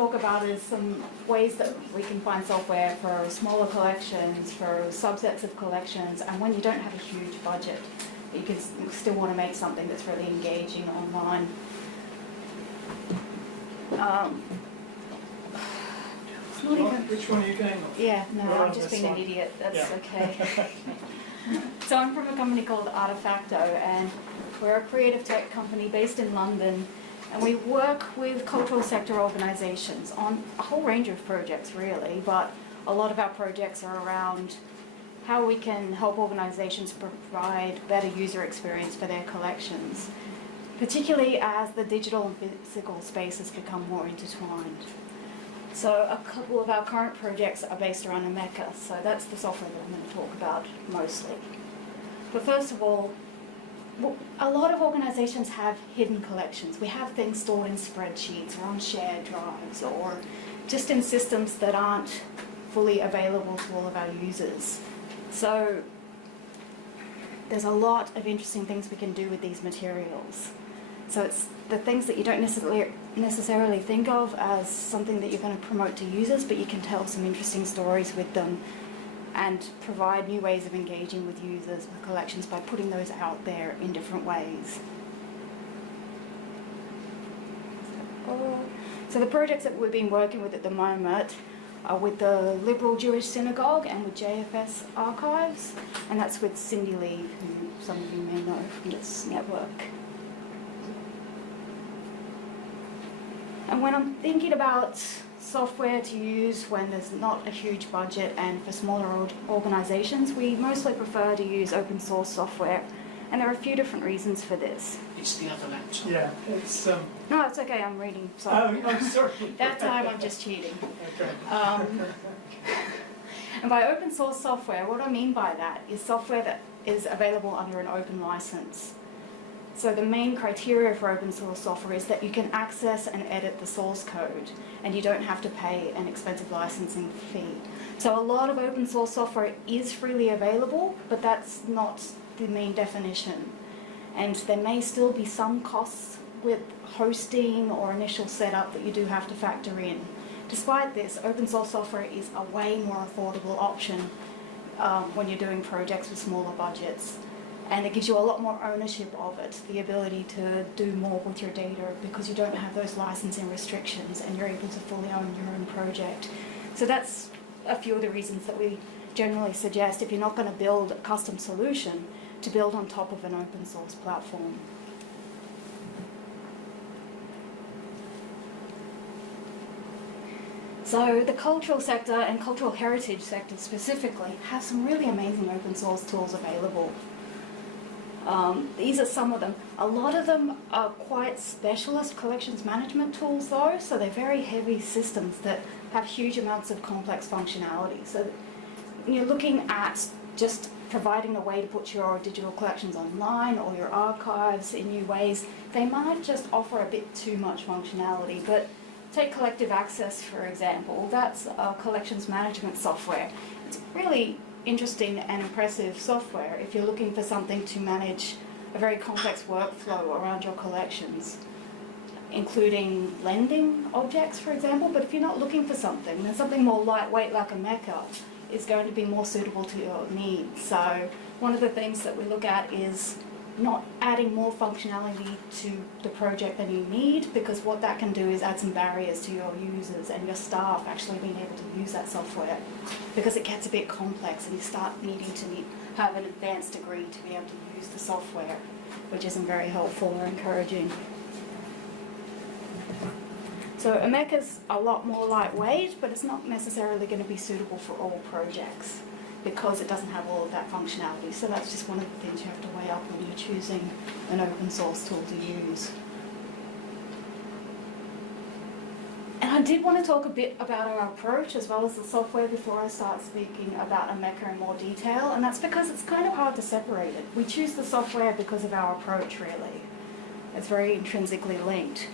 talk about is some ways that we can find software for smaller collections, for subsets of collections, and when you don't have a huge budget, you can still want to make something that's really engaging online. Which one are you going with? Yeah, no, We're I'm on just this being one. an idiot, that's Yeah. okay. So I'm from a company called Artefacto, and we're a creative tech company based in London, and we work with cultural sector organisations on a whole range of projects really, but a lot of our projects are around how we can help organisations provide better user experience for their collections, particularly as the digital and physical spaces become more intertwined. So a couple of our current projects are based around Omeka, so that's the software that I'm going to talk about mostly. But first of all, a lot of organisations have hidden collections. We have things stored in spreadsheets or on shared drives or just in systems that aren't fully available to all of our users. So there's a lot of interesting things we can do with these materials. So it's the things that you don't necessarily think of as something that you're going to promote to users, but you can tell some interesting stories with them and provide new ways of engaging with users with collections by putting those out there in different ways. So the projects that we've been working with at the moment are with the Liberal Jewish Synagogue and with JFS Archives, and that's with Cindy Lee, who some of you may know from this network. And when I'm thinking about software to use when there's not a huge budget and for smaller organisations, we mostly prefer to use open source software. And there are a few different reasons for this. It's the other laptop. Yeah, it's... No, it's okay, I'm reading. Sorry. Oh, I'm sorry. That time I'm just cheating. Okay. And by open source software, what I mean by that is software that is available under an open license. So the main criteria for open source software is that you can access and edit the source code, and you don't have to pay an expensive licensing fee. So a lot of open source software is freely available, but that's not the main definition. And there may still be some costs with hosting or initial setup that you do have to factor in. Despite this, open source software is a way more affordable option when you're doing projects with smaller budgets. And it gives you a lot more ownership of it, the ability to do more with your data because you don't have those licensing restrictions and you're able to fully own your own project. So that's a few of the reasons that we generally suggest, if you're not going to build a custom solution, to build on top of an open source platform. So the cultural sector and cultural heritage sector specifically have some really amazing open source tools available. These are some of them. A lot of them are quite specialist collections management tools though, so they're very heavy systems that have huge amounts of complex functionality. So when you're looking at just providing a way to put your digital collections online or your archives in new ways, they might just offer a bit too much functionality. But take Collective Access, for example. That's a collections management software. It's really interesting and impressive software if you're looking for something to manage a very complex workflow around your collections, including lending objects, for example. But if you're not looking for something, then something more lightweight like Omeka is going to be more suitable to your needs. So one of the things that we look at is not adding more functionality to the project than you need, because what that can do is add some barriers to your users and your staff actually being able to use that software, because it gets a bit complex and you start needing to have an advanced degree to be able to use the software, which isn't very helpful or encouraging. So Omeka's a lot more lightweight, but it's not necessarily going to be suitable for all projects because it doesn't have all of that functionality. So that's just one of the things you have to weigh up when you're choosing an open source tool to use. And I did want to talk a bit about our approach as well as the software before I start speaking about Omeka in more detail, and that's because it's kind of hard to separate it. We choose the software because of our approach, really. It's very intrinsically linked.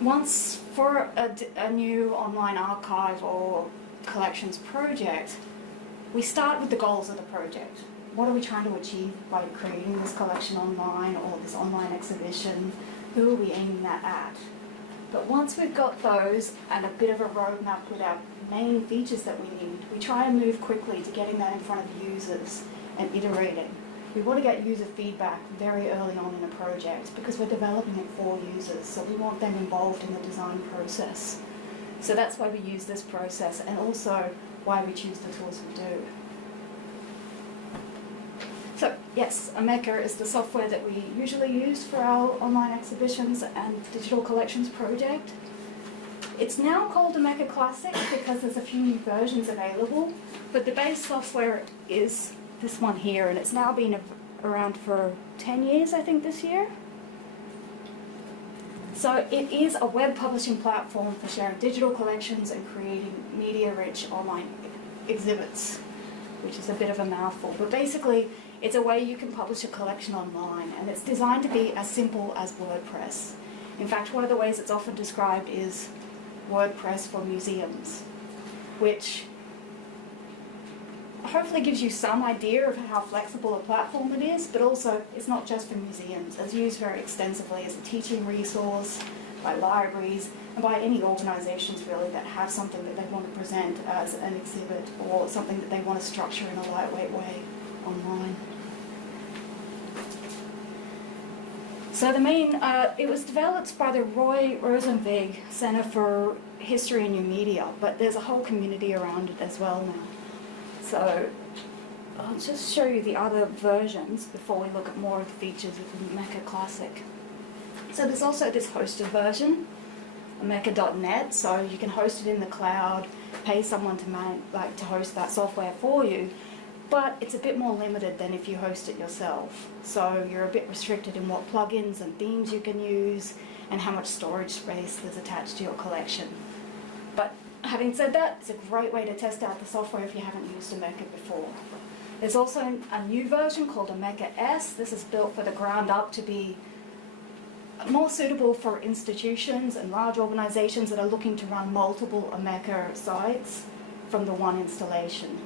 Once for a new online archive or collections project, we start with the goals of the project. What are we trying to achieve by creating this collection online or this online exhibition? Who are we aiming that at? But once we've got those and a bit of a roadmap with our main features that we need, we try and move quickly to getting that in front of users and iterating. We want to get user feedback very early on in a project because we're developing it for users, so we want them involved in the design process. So that's why we use this process, and also why we choose the tools we do. So yes, Omeka is the software that we usually use for our online exhibitions and digital collections project. It's now called Omeka Classic because there's a few new versions available, but the base software is this one here, and it's now been around for 10 years, I think, this year. So it is a web publishing platform for sharing digital collections and creating media-rich online exhibits, which is a bit of a mouthful, but basically it's a way you can publish a collection online, and it's designed to be as simple as WordPress. In fact, one of the ways it's often described is WordPress for museums, which hopefully gives you some idea of how flexible a platform it is, but also it's not just for museums. It's used very extensively as a teaching resource by libraries and by any organisations really that have something that they want to present as an exhibit or something that they want to structure in a lightweight way online. So the main, it was developed by the Roy Rosenvig Center for History and New Media, but there's a whole community around it as well now. So I'll just show you the other versions before we look at more of the features of the Omeka Classic. So there's also this hosted version, Omeka.net, so you can host it in the cloud, pay someone to host that software for you, but it's a bit more limited than if you host it yourself. So you're a bit restricted in what plugins and themes you can use and how much storage space there's attached to your collection. But having said that, it's a great way to test out the software if you haven't used Omeka before. There's also a new version called Omeka S. This is built for the ground up to be more suitable for institutions and large organizations that are looking to run multiple Omeka sites from the one installation.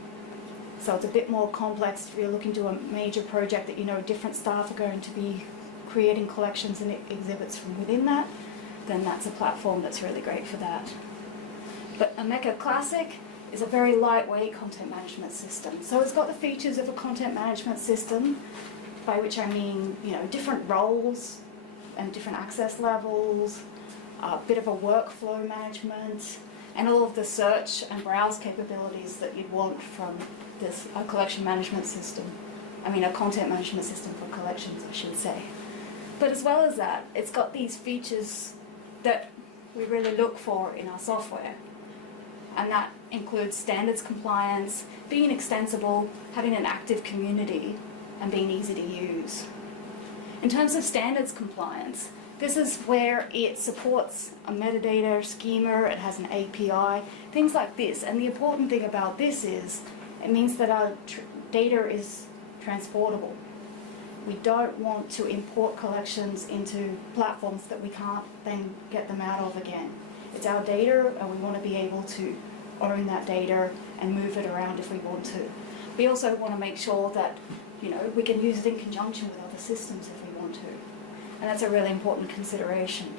So it's a bit more complex if you're looking to a major project that you know different staff are going to be creating collections and exhibits from within that, then that's a platform that's really great for that. But Omeka Classic is a very lightweight content management system. So it's got the features of a content management system, by which I mean, different roles and different access levels, a bit of a workflow management, and all of the search and browse capabilities that you'd want from this collection management system. I mean, a content management system for collections, I should say. But as well as that, it's got these features that we really look for in our software. And that includes standards compliance, being extensible, having an active community, and being easy to use. In terms of standards compliance, this is where it supports a metadata schema, it has an API, things like this. And the important thing about this is it means that our data is transportable. We don't want to import collections into platforms that we can't then get them out of again. It's our data, and we want to be able to own that data and move it around if we want to. We also want to make sure that we can use it in conjunction with other systems if we want to. And that's a really important consideration.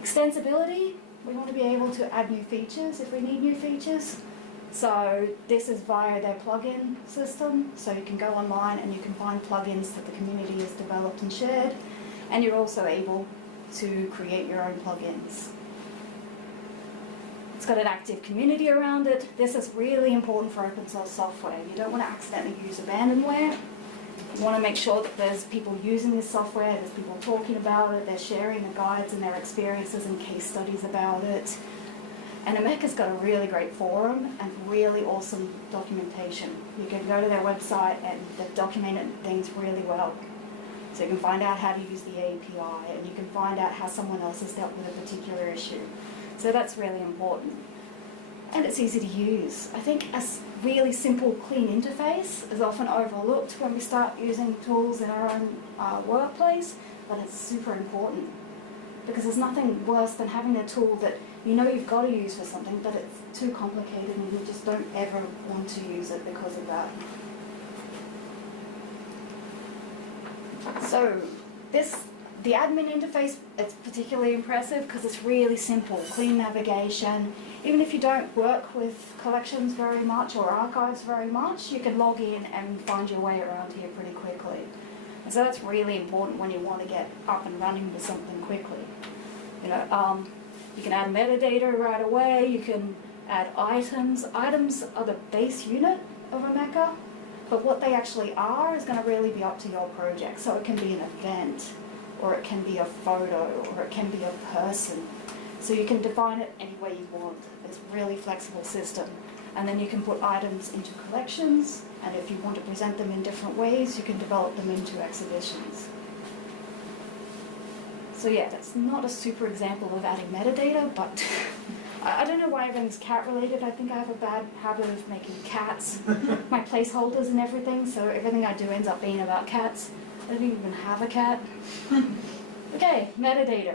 Extensibility, we want to be able to add new features if we need new features. So this is via their plugin system, so you can go online and you can find plugins that the community has developed and shared, and you're also able to create your own plugins. It's got an active community around it. This is really important for open source software. You don't want to accidentally use abandonware. You want to make sure that there's people using this software, there's people talking about it, they're sharing the guides and their experiences and case studies about it. And Omeka's got a really great forum and really awesome documentation. You can go to their website and they've documented things really well. So you can find out how to use the API, and you can find out how someone else has dealt with a particular issue. So that's really important. And it's easy to use. I think a really simple, clean interface is often overlooked when we start using tools in our own workplace, but it's super important. Because there's nothing worse than having a tool that you've got to use for something, but it's too complicated and you just don't ever want to use it because of that. So this The admin interface, it's particularly impressive because it's really simple, clean navigation. Even if you don't work with collections very much or archives very much, you can log in and find your way around here pretty quickly. And so that's really important when you want to get up and running with something quickly. You know, you can add metadata right away, you can add items. Items are the base unit of Omeka, but what they actually are is going to really be up to your project. So it can be an event, or it can be a photo, or it can be a person. So you can define it any way you want. It's a really flexible system. And then you can put items into collections, and if you want to present them in different ways, you can develop them into exhibitions. So yeah, that's not a super example of adding metadata, but I don't know why everything's cat related. I think I have a bad habit of making cats my placeholders and everything, so everything I do ends up being about cats. I don't even have a cat. Okay, metadata.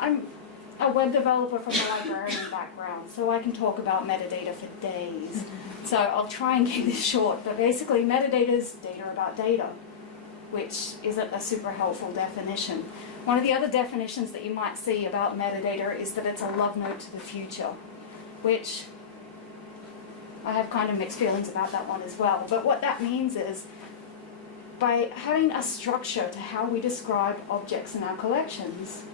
I'm a web developer from a librarian background, so I can talk about metadata for days. So I'll try and keep this short, but basically metadata is data about data, which isn't a super helpful definition. One of the other definitions that you might see about metadata is that it's a love note to the future, which I have kind of mixed feelings about that one as well. But what that means is, by having a structure to how we describe objects in our collections,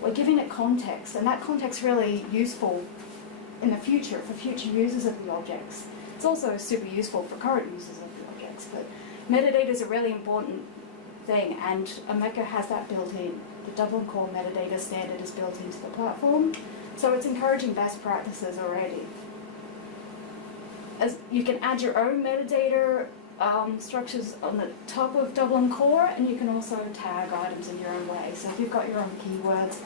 we're giving it context, and that context is really useful in the future for future users of the objects. It's also super useful for current users of the objects, but metadata is a really important thing, and Omeka has that built in. The Dublin Core metadata standard is built into the platform, so it's encouraging best practices already. As you can add your own metadata structures on the top of Dublin Core, and you can also tag items in your own way. So if you've got your own keywords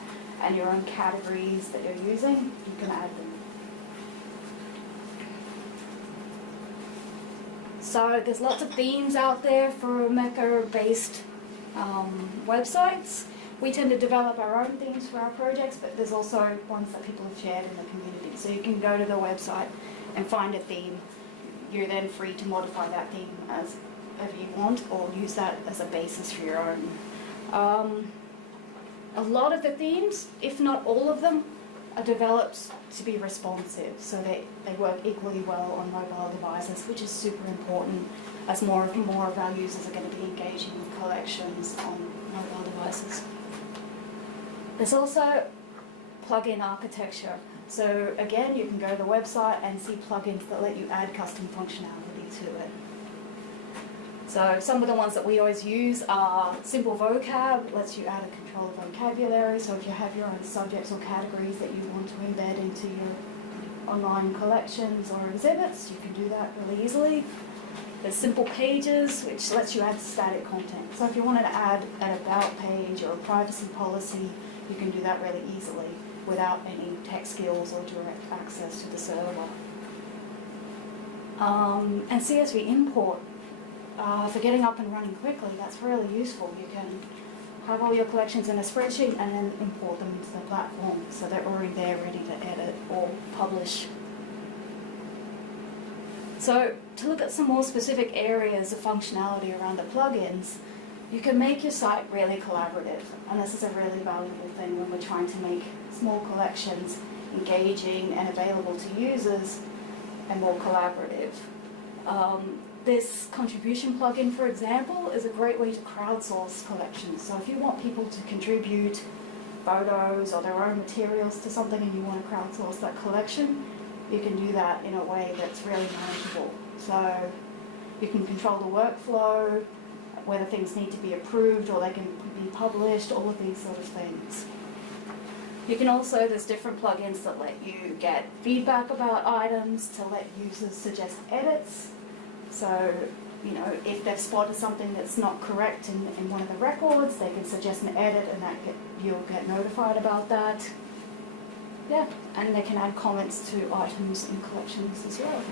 and your own categories that you're using, you can add them. So there's lots of themes out there for Omeka-based websites. We tend to develop our own themes for our projects, but there's also ones that people have shared in the community. So you can go to the website and find a theme. You're then free to modify that theme as you want, or use that as a basis for your own. A lot of the themes, if not all of them, are developed to be responsive, so they work equally well on mobile devices, which is super important, as more of our users are going to be engaging with collections on mobile devices. There's also plugin architecture. So again, you can go to the website and see plugins that let you add custom functionality to it. So some of the ones that we always use are Simple Vocab, lets you add a control of vocabulary. So if you have your own subjects or categories that you want to embed into your online collections or exhibits, you can do that really easily. There's Simple Pages, which lets you add static content. So if you wanted to add an about page or a privacy policy, you can do that really easily without any tech skills or direct access to the server. And CSV import, for getting up and running quickly, that's really useful. You can have all your collections in a spreadsheet and then import them into the platform so they're already there ready to edit or publish. So to look at some more specific areas of functionality around the plugins, you can make your site really collaborative, and this is a really valuable thing when we're trying to make small collections engaging and available to users and more collaborative. This contribution plugin, for example, is a great way to crowdsource collections. So if you want people to contribute photos or their own materials to something and you want to crowdsource that collection, you can do that in a way that's really manageable. So you can control the workflow, whether things need to be approved or they can be published, all of these sort of things. You can also, there's different plugins that let you get feedback about items, to let users suggest edits. So, you know, if they've spotted something that's not correct in one of the records, they can suggest an edit and you'll get notified about that. Yeah, and they can add comments to items in collections as well.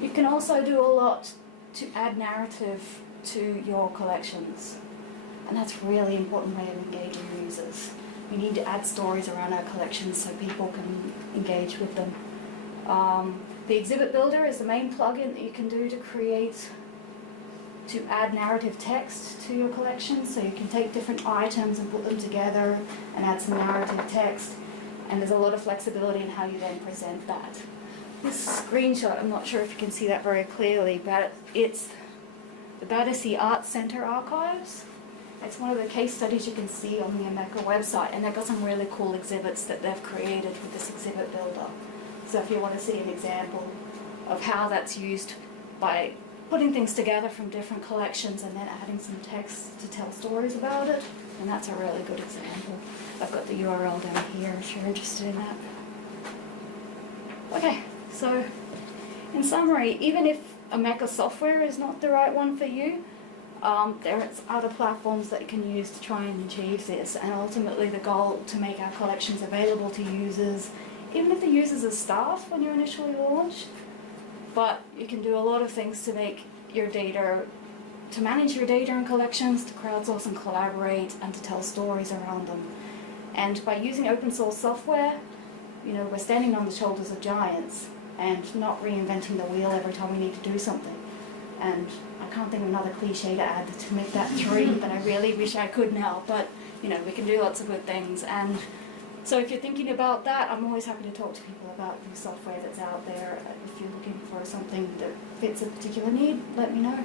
You can also do a lot to add narrative to your collections, and that's a really important way of engaging users. We need to add stories around our collections so people can engage with them. The Exhibit Builder is the main plugin that you can do to to add narrative text to your collection, so you can take different items and put them together and add some narrative text, and there's a lot of flexibility in how you then present that. This screenshot, I'm not sure if you can see that very clearly, but it's the Battersea Arts Centre archives. It's one of the case studies you can see on the Omeka website, and they've got some really cool exhibits that they've created with this exhibit builder. So if you want to see an example of how that's used by putting things together from different collections and then adding some text to tell stories about it, and that's a really good example. I've got the URL down here if you're interested in that. Okay, so in summary, even if Omeka software is not the right one for you, there's other platforms that you can use to try and achieve this, and ultimately the goal to make our collections available to users, even if the users are staff when you initially launch. But you can do a lot of things to make your data, to manage your data and collections, to crowdsource and collaborate, and to tell stories around them. And by using open source software, you know, we're standing on the shoulders of giants and not reinventing the wheel every time we need to do something. And I can't think of another cliche to add to make that three, but I really wish I could now. But, you know, we can do lots of good things. And so if you're thinking about that, I'm always happy to talk to people about new software that's out there. If you're looking for something that fits a particular need, let me know.